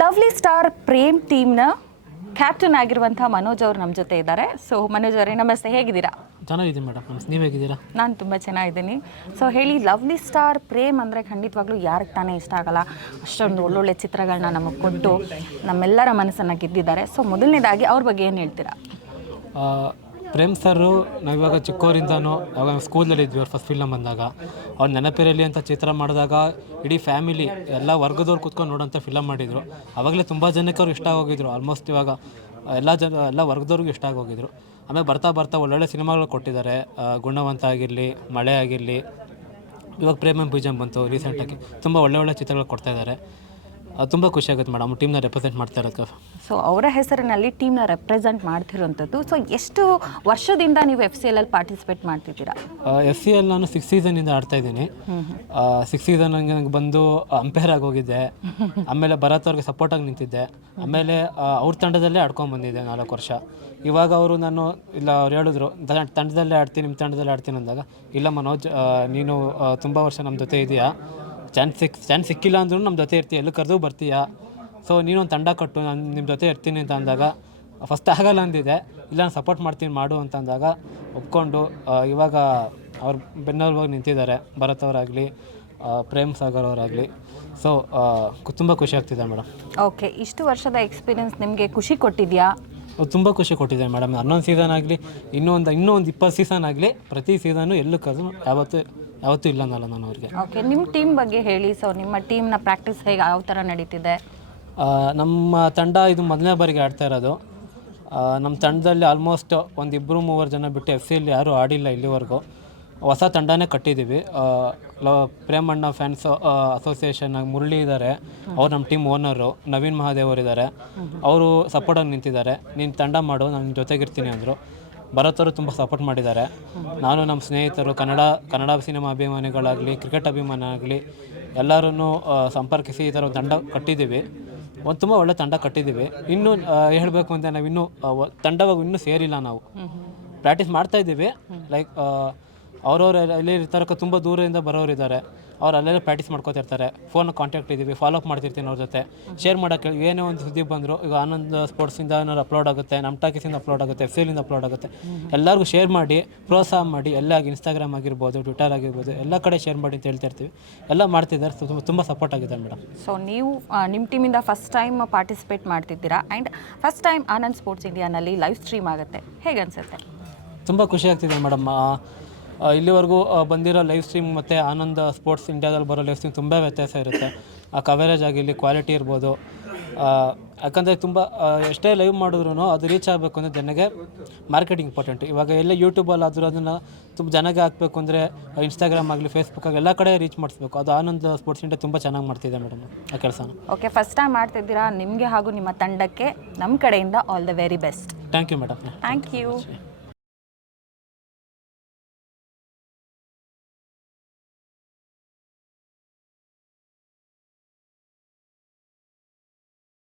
Lovely star Prem ಟೀಮ್ನ captain ಆಗಿರುವಂಥ ಮನೋಜ್ ಅವರು ನಮ್ಮ ಜೊತೆ ಇದ್ದಾರೆ. ಸೊ ಮನೋಜ್ ಅವರೇ ನಮಸ್ತೆ, ಹೇಗಿದ್ದೀರಾ? ಚೆನ್ನಾಗಿದ್ದೀನಿ ಮೇಡಮ್, ನೀವು ಹೇಗಿದ್ದೀರಾ? ನಾನು ತುಂಬ ಚೆನ್ನಾಗಿದ್ದೀನಿ. ಸೊ ಹೇಳಿ, ಲವ್ಲಿ ಸ್ಟಾರ್ ಪ್ರೇಮ್ ಅಂದರೆ ಖಂಡಿತವಾಗ್ಲೂ ಯಾರಿಗೆ ತಾನೇ ಇಷ್ಟ ಆಗಲ್ಲ? ಅಷ್ಟೊಂದು ಒಳ್ಳೊಳ್ಳೆ ಚಿತ್ರಗಳನ್ನ ನಮಗೆ ಕೊಟ್ಟು ನಮ್ಮೆಲ್ಲರ ಮನಸ್ಸನ್ನು ಗೆದ್ದಿದ್ದಾರೆ. ಸೊ ಮೊದಲನೇದಾಗಿ ಅವ್ರ ಬಗ್ಗೆ ಏನು ಹೇಳ್ತೀರಾ? ಪ್ರೇಮ್ ಸರು ನಾವಿವಾಗ ಚಿಕ್ಕವರಿಂದನೂ ಅವಾಗ ಸ್ಕೂಲಲ್ಲಿದ್ವಿ. ಅವ್ರು ಫಸ್ಟ್ ಫಿಲ್ಮ್ ಬಂದಾಗ ಅವ್ರು ನೆನಪಿರಲಿ ಅಂತ ಚಿತ್ರ ಮಾಡಿದಾಗ ಇಡೀ ಫ್ಯಾಮಿಲಿ ಎಲ್ಲ ವರ್ಗದವ್ರು ಕೂತ್ಕೊಂಡು ನೋಡೋಂಥ ಫಿಲಮ್ ಮಾಡಿದರು. ಆವಾಗಲೇ ತುಂಬ ಜನಕ್ಕೆ ಅವ್ರು ಇಷ್ಟ ಆಗೋಗಿದ್ರು. ಆಲ್ಮೋಸ್ಟ್ ಇವಾಗ ಎಲ್ಲ ವರ್ಗದವ್ರಿಗೂ ಇಷ್ಟ ಆಗೋಗಿದ್ರು. ಆಮೇಲೆ ಬರ್ತಾ ಒಳ್ಳೊಳ್ಳೆ ಸಿನಿಮಾಗಳು ಕೊಟ್ಟಿದ್ದಾರೆ. ಗುಣವಂತ ಆಗಿರಲಿ, ಮಳೆ ಆಗಿರಲಿ, ಇವಾಗ ಪ್ರೇಮ ಬೀಜಂ ಬಂತು ರೀಸೆಂಟಾಗಿ. ತುಂಬ ಒಳ್ಳೆ ಚಿತ್ರಗಳು ಕೊಡ್ತಾಯಿದ್ದಾರೆ. ತುಂಬ ಖುಷಿಯಾಗುತ್ತೆ ಮೇಡಮ್ ಟೀಮ್ನ ರೆಪ್ರೆಸೆಂಟ್ ಮಾಡ್ತಾ ಇರೋದು. ಸೊ ಅವರ ಹೆಸರಿನಲ್ಲಿ ಟೀಮ್ನ ರೆಪ್ರೆಸೆಂಟ್ ಮಾಡ್ತಿರೋಂಥದ್ದು. ಸೊ ಎಷ್ಟು ವರ್ಷದಿಂದ ನೀವು FCL ಅಲ್ಲಿ ಪಾರ್ಟಿಸಿಪೇಟ್ ಮಾಡ್ತಿದ್ದೀರಾ? FCL ನಾನು 6 ಸೀಸನಿಂದ ಆಡ್ತಾಯಿದ್ದೀನಿ. 6 ಸೀಸನ್ ನಂಗೆ ಬಂದು ಅಂಪೈರ್ ಆಗೋಗಿದ್ದೆ. ಆಮೇಲೆ ಭರತ್ ಅವ್ರಿಗೆ ಸಪೋರ್ಟಾಗಿ ನಿಂತಿದ್ದೆ. ಆಮೇಲೆ ಅವ್ರ ತಂಡದಲ್ಲೇ ಆಡ್ಕೊಂಡು ಬಂದಿದ್ದೆ 4 ವರ್ಷ. ಇವಾಗ ಅವರು ನಾನು ಇಲ್ಲ ಅವ್ರು ಹೇಳಿದ್ರು ತಂಡದಲ್ಲೇ ಆಡ್ತೀನಿ, ನಿಮ್ಮ ತಂಡದಲ್ಲೇ ಆಡ್ತೀನಿ ಅಂದಾಗ, ಇಲ್ಲ ಮನೋಜ್ ನೀನು ತುಂಬ ವರ್ಷ ನಮ್ಮ ಜೊತೆ ಇದೆಯಾ, ಚಾನ್ಸ್ ಸಿಕ್ಕಿಲ್ಲ ಅಂದ್ರೂ ನಮ್ಮ ಜೊತೆ ಇರ್ತೀಯ, ಎಲ್ಲೂ ಕರೆದು ಬರ್ತೀಯಾ, ಸೊ ನೀನೊಂದು ತಂಡ ಕಟ್ಟು, ನಾನು ನಿಮ್ಮ ಜೊತೆ ಇರ್ತೀನಿ ಅಂತ ಅಂದಾಗ ಫಸ್ಟ್ ಆಗಲ್ಲ ಅಂದಿದೆ. ಇಲ್ಲ ನಾನು ಸಪೋರ್ಟ್ ಮಾಡ್ತೀನಿ ಮಾಡು ಅಂತ ಅಂದಾಗ ಒಪ್ಕೊಂಡು ಇವಾಗ ಅವ್ರು ಬೆನ್ನೆಲುಬಾಗಿ ನಿಂತಿದ್ದಾರೆ. ಭರತ್ ಅವರಾಗಲಿ, ಪ್ರೇಮ್ ಸಾಗರ್ ಅವರಾಗಲಿ. ಸೊ ತುಂಬ ಖುಷಿ ಆಗ್ತಿದೆ ಮೇಡಮ್. ಓಕೆ, ಇಷ್ಟು ವರ್ಷದ ಎಕ್ಸ್ಪೀರಿಯನ್ಸ್ ನಿಮಗೆ ಖುಷಿ ಕೊಟ್ಟಿದೆಯಾ? ತುಂಬ ಖುಷಿ ಕೊಟ್ಟಿದೆ ಮೇಡಮ್. 11 ಸೀಸನ್ ಆಗಲಿ, ಇನ್ನೂ ಒಂದು 20 ಸೀಸನ್ ಆಗಲಿ, ಪ್ರತಿ ಸೀಸನ್ನು ಎಲ್ಲೂ ಕರೆದು ಯಾವತ್ತೂ ಇಲ್ಲ ಅನ್ನಲ್ಲ ನಾನು ಅವ್ರಿಗೆ. ಓಕೆ, ನಿಮ್ಮ ಟೀಮ್ ಬಗ್ಗೆ ಹೇಳಿ. ಸೊ ನಿಮ್ಮ ಟೀಮ್ನ ಪ್ರಾಕ್ಟೀಸ್ ಹೇಗೆ, ಯಾವ ಥರ ನಡೀತಿದೆ? ನಮ್ಮ ತಂಡ ಇದು ಮೊದಲನೇ ಬಾರಿಗೆ ಆಡ್ತಾ ಇರೋದು. ನಮ್ಮ ತಂಡದಲ್ಲಿ ಆಲ್ಮೋಸ್ಟ್ ಒಂದು 2-3 ಜನ ಬಿಟ್ಟು FCL ಯಾರೂ ಆಡಿಲ್ಲ ಇಲ್ಲಿವರೆಗೂ. ಹೊಸ ತಂಡನೇ ಕಟ್ಟಿದ್ದೀವಿ. ಪ್ರೇಮಣ್ಣ ಫ್ಯಾನ್ಸ್ ಅಸೋಸಿಯೇಷನ್ ಮುರಳಿ ಇದ್ದಾರೆ, ಅವ್ರು ನಮ್ಮ ಟೀಮ್ ಓನರು. ನವೀನ್ ಮಹಾದೇವ್ ಅವರಿದ್ದಾರೆ, ಅವರು ಸಪೋರ್ಟಾಗಿ ನಿಂತಿದ್ದಾರೆ. ನೀನು ತಂಡ ಮಾಡು, ನಾನು ಜೊತೆಗಿರ್ತೀನಿ ಅಂದರು. ಭರತ್ ಅವರು ತುಂಬ ಸಪೋರ್ಟ್ ಮಾಡಿದ್ದಾರೆ. ನಾನು ನಮ್ಮ ಸ್ನೇಹಿತರು, ಕನ್ನಡ ಸಿನಿಮಾ ಅಭಿಮಾನಿಗಳಾಗಲಿ, ಕ್ರಿಕೆಟ್ ಅಭಿಮಾನಿ ಆಗಲಿ, ಎಲ್ಲರೂ ಸಂಪರ್ಕಿಸಿ ಈ ಥರ ಒಂದು ತಂಡ ಕಟ್ಟಿದ್ದೀವಿ. ಒಂದು ತುಂಬ ಒಳ್ಳೆ ತಂಡ ಕಟ್ಟಿದ್ದೀವಿ. ಇನ್ನೂ ಹೇಳಬೇಕು ಅಂದರೆ ನಾವಿನ್ನೂ ತಂಡವಾಗಿ ಇನ್ನೂ ಸೇರಿಲ್ಲ. ನಾವು ಪ್ರಾಕ್ಟೀಸ್ ಮಾಡ್ತಾಯಿದ್ದೀವಿ. ಲೈಕ್ ಅವ್ರವ್ರು ಎಲ್ಲಿ ಇರ್ತಾರೆ, ತುಂಬ ದೂರದಿಂದ ಬರೋರಿದ್ದಾರೆ, ಅವ್ರು ಅಲ್ಲೆಲ್ಲ ಪ್ರಾಕ್ಟೀಸ್ ಮಾಡ್ಕೋತಿರ್ತಾರೆ. ಫೋನ್ ಕಾಂಟ್ಯಾಕ್ಟ್ ಇದ್ದೀವಿ, ಫಾಲೋ ಅಪ್ ಮಾಡ್ತಿರ್ತೀನಿ ಅವ್ರ ಜೊತೆ. ಶೇರ್ ಮಾಡೋಕ್ಕೆ ಏನೇ ಒಂದು ಸುದ್ದಿ ಬಂದರು, ಈಗ ಆನಂದ್ ಸ್ಪೋರ್ಟ್ಸಿಂದ ಏನಾದ್ರು ಅಪ್ಲೋಡ್ ಆಗುತ್ತೆ, ನಮ್ಮ ಟಾಕೀಸಿಂದ ಅಪ್ಲೋಡ್ ಆಗುತ್ತೆ, FCL ಅಪ್ಲೋಡ್ ಆಗುತ್ತೆ, ಎಲ್ಲರಿಗೂ ಶೇರ್ ಮಾಡಿ ಪ್ರೋತ್ಸಾಹ ಮಾಡಿ. ಎಲ್ಲ ಇನ್ಸ್ಟಾಗ್ರಾಮ್ ಆಗಿರ್ಬೋದು, ಟ್ವಿಟರ್ ಆಗಿರ್ಬೋದು, ಎಲ್ಲ ಕಡೆ ಶೇರ್ ಮಾಡಿ ಅಂತ ಹೇಳ್ತಾ ಇರ್ತೀವಿ. ಎಲ್ಲ ಮಾಡ್ತಿದ್ದಾರೆ. ತುಂಬ ಸಪೋರ್ಟ್ ಆಗಿದೆ ಮೇಡಮ್. ಸೊ ನೀವು ನಿಮ್ಮ ಟೀಮಿಂದ ಫಸ್ಟ್ ಟೈಮ್ ಪಾರ್ಟಿಸಿಪೇಟ್ ಮಾಡ್ತಿದ್ದೀರಾ and first time Anand sports ಇಂಡಿಯಾನಲ್ಲಿ ಲೈವ್ ಸ್ಟ್ರೀಮ್ ಆಗುತ್ತೆ, ಹೇಗೆ ಅನಿಸುತ್ತೆ? ತುಂಬ ಖುಷಿ ಆಗ್ತಿದೆ ಮೇಡಮ್. ಇಲ್ಲಿವರೆಗೂ ಬಂದಿರೋ ಲೈವ್ ಸ್ಟ್ರೀಮ್ ಮತ್ತು ಆನಂದ್ ಸ್ಪೋರ್ಟ್ಸ್ ಇಂಡಿಯಾದಲ್ಲಿ ಬರೋ ಲೈವ್ ಸ್ಟ್ರೀಮ್ ತುಂಬ ವ್ಯತ್ಯಾಸ ಇರುತ್ತೆ. ಆ ಕವರೇಜ್ ಆಗಿರಲಿ, ಕ್ವಾಲಿಟಿ ಇರ್ಬೋದು. ಯಾಕಂದರೆ ತುಂಬ ಎಷ್ಟೇ ಲೈವ್ ಮಾಡಿದ್ರು ಅದು ರೀಚ್ ಆಗಬೇಕು ಅಂದರೆ ಜನಗೆ ಮಾರ್ಕೆಟಿಂಗ್ ಇಂಪಾರ್ಟೆಂಟ್. ಇವಾಗ ಎಲ್ಲ ಯೂಟ್ಯೂಬಲ್ಲಿ ಆದರೂ ಅದನ್ನು ತುಂಬ ಜನಗೆ ಹಾಕಬೇಕು ಅಂದರೆ ಇನ್ಸ್ಟಾಗ್ರಾಮ್ ಆಗಲಿ, ಫೇಸ್ಬುಕ್ ಆಗಲಿ, ಎಲ್ಲ ಕಡೆ ರೀಚ್ ಮಾಡಿಸ್ಬೇಕು. ಅದು ಆನಂದ್ ಸ್ಪೋರ್ಟ್ಸ್ ಇಂಡಿಯಾ ತುಂಬ ಚೆನ್ನಾಗಿ ಮಾಡ್ತಿದೆ ಮೇಡಮ್ ಆ ಕೆಲಸನ. ಓಕೆ, ಫಸ್ಟ್ ಟೈಮ್ ಮಾಡ್ತಿದ್ದೀರಾ. ನಿಮಗೆ ಹಾಗೂ ನಿಮ್ಮ ತಂಡಕ್ಕೆ ನಮ್ಮ ಕಡೆಯಿಂದ all the very best. Thank you madam. Thank you.